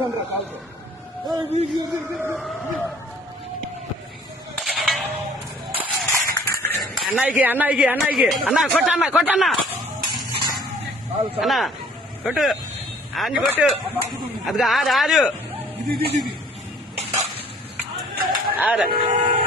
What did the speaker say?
சந்திரா கால் அண்ணாய்க்கு அண்ணாய்க்கு அண்ணாய்க்கு அண்ணா கொட்ட அண்ணா கொட்ட அண்ணா அண்ணா கொட்டு ஆஞ்சு கொட்டு அதுக்கு ஆறு ஆறு ஆறு